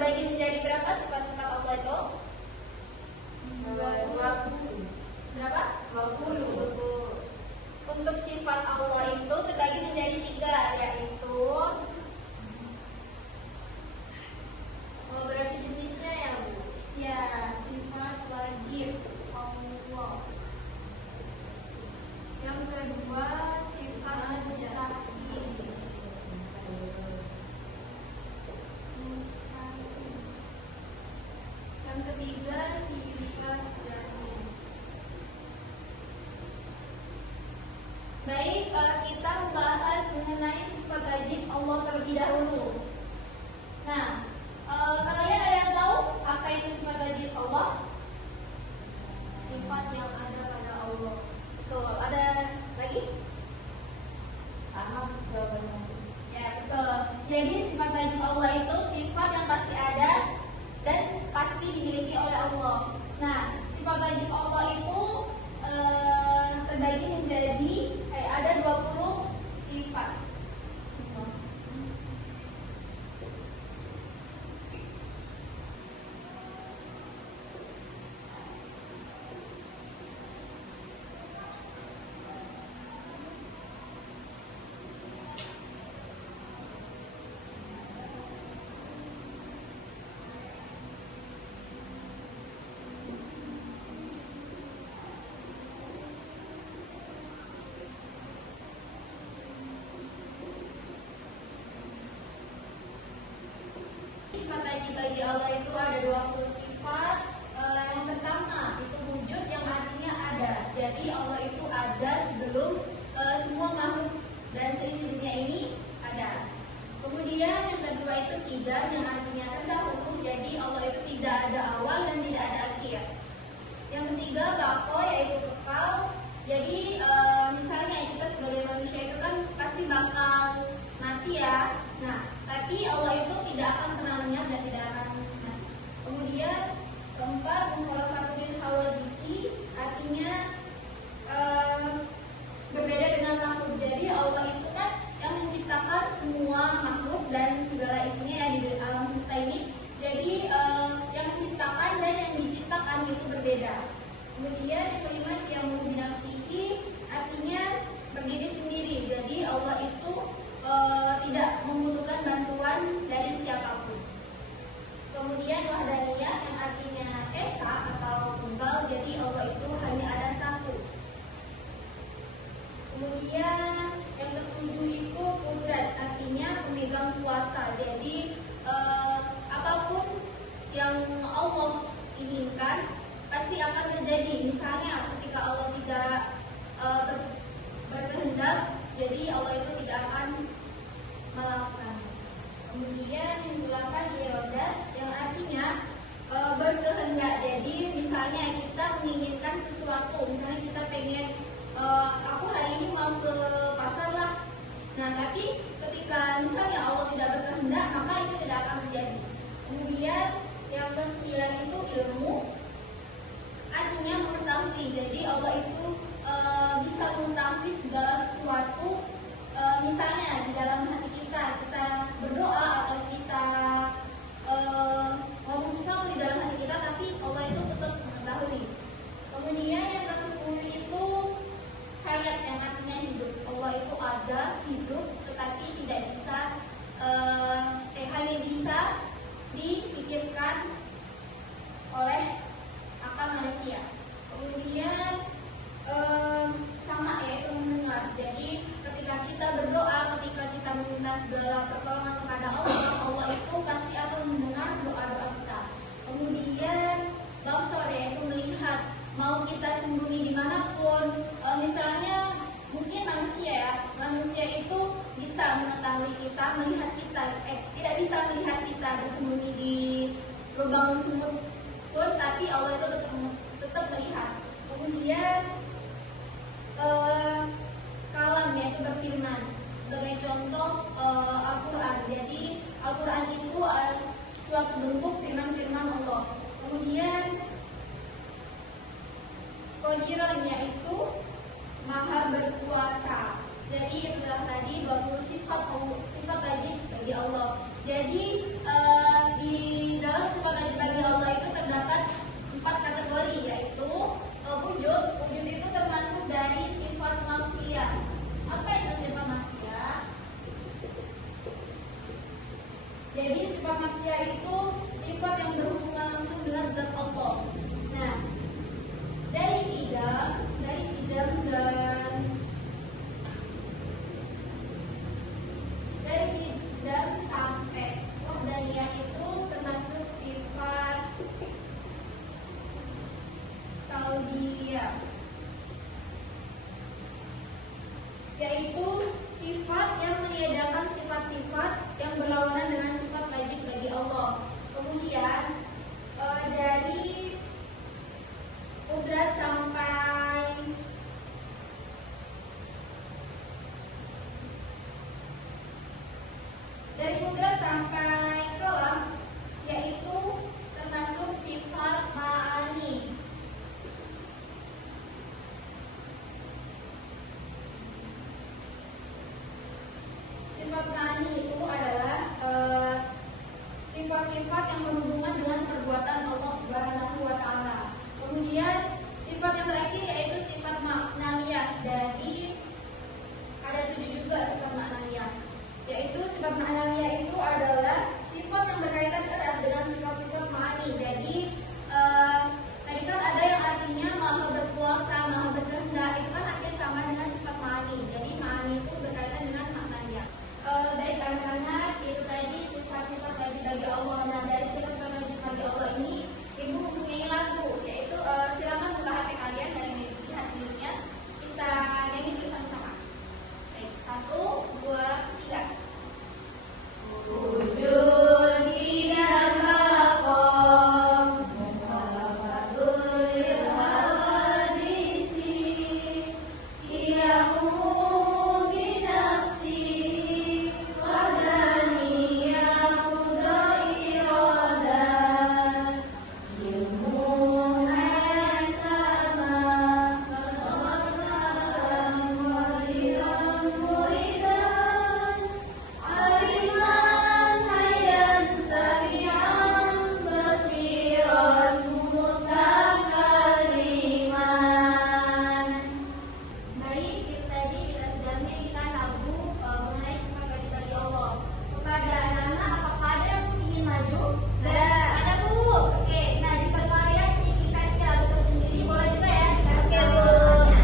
terbagi menjadi berapa sifat-sifat Allah itu? 20. Berapa? 20. Untuk sifat Allah itu terbagi menjadi 3, yaitu berarti jenisnya ya Bu? Ya, sifat ketiga sifat garis. Baik, kita membahas mengenai sifat wajib Allah terlebih dahulu. Nah, kalian ada yang tahu apa itu sifat wajib Allah? Sifat yang ada pada Allah. Betul. Ada lagi? Sama jawabannya. Ya, betul. Jadi sifat wajib Allah itu sifat yang pasti ada dan pasti dimiliki oleh Allah. Nah, sifat wajib Allah itu terbagi menjadi ada 20 sifat. Sifat wajib bagi Allah itu ada 20 sifat. Yang pertama itu wujud, yang artinya ada. Jadi Allah itu ada sebelum semua makhluk dan seisi dunia ini ada. Kemudian yang kedua itu tidak, yang artinya terdahulu. Jadi Allah itu tidak ada awal dan tidak ada akhir. Yang ketiga bako, yaitu kekal. Jadi misalnya kita sebagai manusia itu kan pasti bakal mati ya. Nah, tapi Allah itu tidak akan pernah lenyap dan tidak akan musnah. Kemudian keempat, mukhalafatullil hawadisi, artinya berbeda dengan makhluk. Jadi Allah itu kan yang menciptakan semua makhluk dan segala isinya yang di alam semesta ini. Jadi yang menciptakan dan yang diciptakan itu berbeda. Kemudian yang kelima, yang binafsihi, artinya berdiri sendiri. Jadi Allah itu tidak membutuhkan bantuan dari siapapun. Kemudian wahdaniyah, yang artinya esa atau tunggal. Jadi Allah itu hanya ada satu. Kemudian yang ketujuh itu kudrat, artinya memegang kuasa. Jadi apapun yang Allah inginkan pasti akan terjadi. Misalnya ketika Allah tidak berkehendak, jadi Allah itu tidak akan melakukan. Kemudian yang ke-8 iradah, yang artinya berkehendak. Jadi misalnya kita menginginkan sesuatu, misalnya kita pengen aku hari ini mau ke pasar lah. Nah, tapi ketika misalnya Allah tidak berkehendak, maka itu tidak akan terjadi. Kemudian yang ke-9 itu ilmu, artinya mengetahui. Jadi Allah itu bisa mengetahui segala sesuatu. Misalnya di dalam hati kita berdoa atau kita ngomong sesuatu di dalam hati kita, tapi Allah itu tetap mengetahui. Kemudian yang ke-10 itu hayat, yang artinya hidup. Allah itu ada, hidup, tetapi tidak bisa hanya bisa dipikirkan oleh akal manusia. Kemudian sama, yaitu mendengar. Jadi ketika kita berdoa, ketika kita meminta segala pertolongan kepada Allah, Allah itu pasti akan mendengar doa-doa kita. Kemudian basar, yaitu melihat. Mau kita sembunyi dimanapun, misalnya mungkin manusia itu bisa mengetahui kita, melihat kita, tidak bisa melihat kita bersembunyi di lubang semut pun, tapi Allah itu tetap melihat. Kemudian kalam, yaitu berfirman. Sebagai contoh Al-Quran. Jadi Al-Quran itu suatu bentuk firman-firman Allah. Kemudian Qadiran, yaitu maha berkuasa. Jadi itulah tadi 20 sifat wajib bagi Allah. Jadi di dalam sifat wajib bagi Allah itu terdapat 4 kategori, yaitu wujud. Wujud itu termasuk dari sifat manusia. Apa itu sifat manusia? Jadi sifat manusia itu sifat yang berhubungan langsung dengan zat Allah. Nah, dari idam sampai yaitu sifat yang meniadakan sifat-sifat yang berlawanan dengan sifat wajib bagi Allah. Kemudian dari kudrat sampai kalam, yaitu termasuk sifat ma'ani. Sifat ma'ani itu adalah sifat-sifat yang berhubungan dengan perbuatan Allah Subhanahu wa Ta'ala. Kemudian sifat yang terakhir yaitu sifat ma'nawiyah. Dari ada 7 juga sifat ma'nawiyah, yaitu sifat ma'nawiyah itu adalah sifat yang berkaitan erat dengan sifat-sifat ma'ani. Jadi tadi kan ada yang artinya maha berkuasa, maha berkehendak, itu kan hampir sama dengan sifat ma'ani. Jadi ma'ani itu berkaitan dengan ma'nawiyah. Baik anak-anak, itu tadi sifat-sifat wajib bagi Allah. Nah, dari sifat-sifat wajib bagi Allah ini ibu mempunyai lagu, yaitu silakan buka HP kalian dan lihat videonya, kita nyanyi bersama-sama. Baik, 1, 2, 3. Wujud tidak maqam mukhalafatul hawadisi iyamu binafsi qadaniyah qudra iradat ilmu hasama fasarnalam wadiran muridan aliman hayyan sami'an basiran mutakaliman. Baik, itu tadi kita sudah menyanyikan lagu mengenai sifat wajib bagi Allah. Kepada anak-anak, apakah ada yang ingin maju? Ada Bu. Oke, nah jika kalian ingin dikasih lagu itu sendiri, boleh juga ya dikasih lagunya.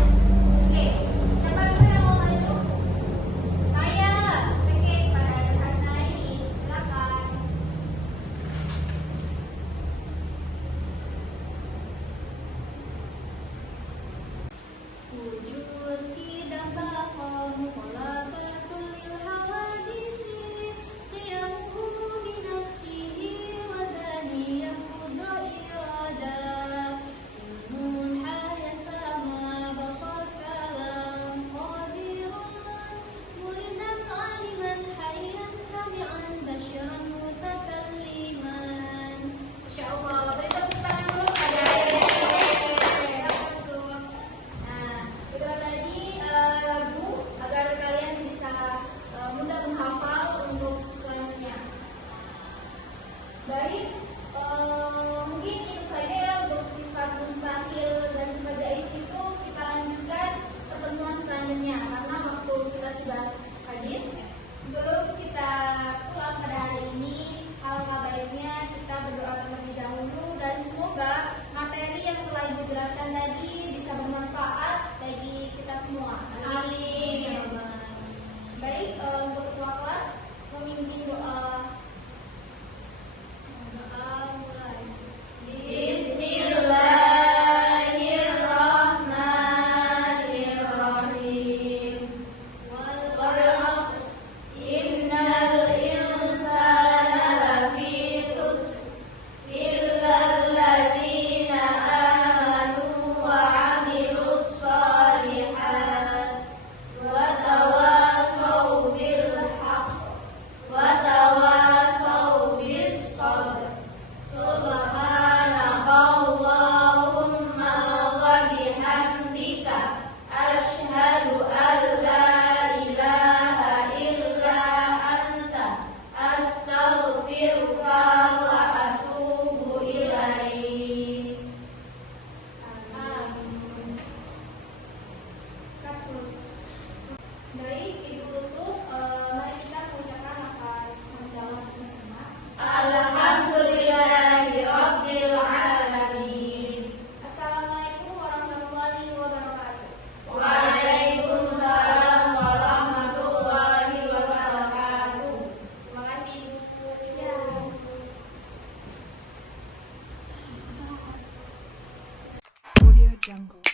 Oke, siapa dulu yang mau maju? Saya. Oke, pada anak Hasna ini, silakan. Wujud tidak baqa mukhalafatul hawadisi qiyamuhu binafsihi wa dhaniyah qudra irada ilmun hayya sama basar kalam qadiran muridan aliman hayyan sami'an basyiran mutakalliman. Masyaallah, beri tepuk tangan dulu pada Nah, itu tadi lagu agar kalian bisa mudah menghafal untuk selanjutnya. Baik, mungkin itu saja ya untuk sifat mustahil dan sifat jaiz itu. Kita lanjutkan pertemuan selanjutnya karena waktu kita sudah habis. Sebelum kita pulang pada hari ini, alangkah baiknya kita berdoa terlebih dahulu dan semoga materi yang telah Ibu jelaskan tadi bisa bermanfaat bagi kita semua. Amin. Ya Rabbal Alamin. Baik, untuk ketua kelas memimpin doa. Doa mulai. Bismillahirrahmanirrahim. Wal 'ashr innal insana lafi khusr illa alladzina amanu wa 'amilus shalihat wa tawasaw bil haqq wa tawasaw bis sabr. Subhanakallahumma wa bihamdika asyhadu an la ilaha illa anta astaghfiruka wa atubu ilaik. Amin. Baik, Ibu tutup. Mari kita mengucapkan lafaz hamdalah bersama. Alhamdulillahi Rabbil Alamin. Assalamualaikum warahmatullahi wabarakatuh. Waalaikumsalam warahmatullahi wabarakatuh. Terima kasih Ibu. Ya. Audio Jungle.